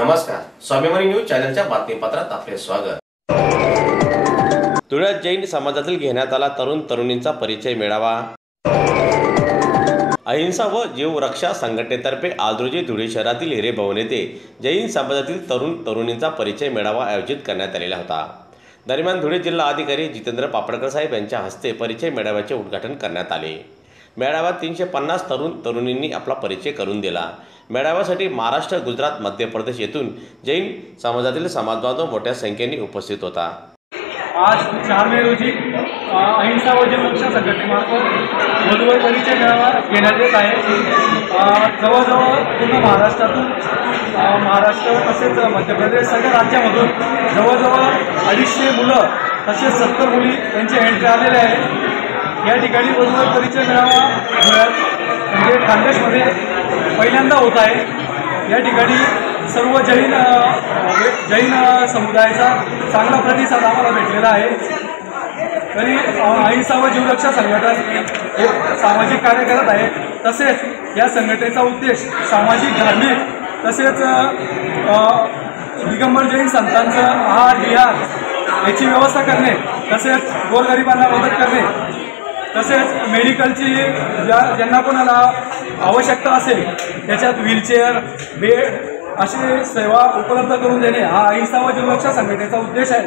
नमस्कार, स्वाभिमानी न्यूज चॅनलच्या बातमीपत्रात आपले स्वागत। धुळ्यात जैन समाजातील घेण्यात आला तरुण तरुणींचा परिचय मेळावा। अहिंसा व जीव रक्षा संघटनेतर्फे आज रोजी धुळे शहरातील हिरे भवन येथे जैन समाजातील तरुण तरुणींचा परिचय मेळावा आयोजित करण्यात आलेला होता। दरम्यान धुळे जिल्हा अधिकारी जितेंद्र पापडकर साहेब यांच्या हस्ते परिचय मेळाव्याचे उद्घाटन करण्यात आले। मेळाव्यात 350 तरुण तरुणींनी आपला परिचय करून दिला। मेळाव्यासाठी महाराष्ट्र, गुजरात, मध्य प्रदेश येथून जैन समाजातील समाजबांधव मोठ्या संख्येने उपस्थित होता। आज 4 मे रोजी अहिंसा व जीव रक्षा संघटनेमार्फत वधूवर परिचय मेळावा घेण्यात येत आहे। जवळजवळ पूर्ण महाराष्ट्रातून महाराष्ट्र तसेच मध्य प्रदेश सगळ्या राज्यामधून जवळजवळ 250 मुलं तसेच 70 मुली यांचे एंट्री आलेले आहे। या ठिकाणी वधूवर परिचय मेळावा म्हणजे खानदेशमध्ये पहिल्यांदा होत आहे। या ठिकाणी सर्व जैन समुदायाचा चांगला प्रतिसाद आम्हाला भेटलेला आहे। तरी अहिंसा व जीवरक्षा संघटन हे सामाजिक कार्य करत आहे। तसेच या संघटनेचा उद्देश सामाजिक, धार्मिक तसेच दिगंबर जैन संतांचं आहार विहार याची व्यवस्था करणे, तसेच गोरगरिबांना मदत करणे, तसेच मेडिकलची ज्यांना कोणाला आवश्यकता असेल त्याच्यात व्हीलचेअर, बेड अशी सेवा उपलब्ध करून देणे हा अहिंसा व जीवरक्षा संघटनेचा उद्देश आहे।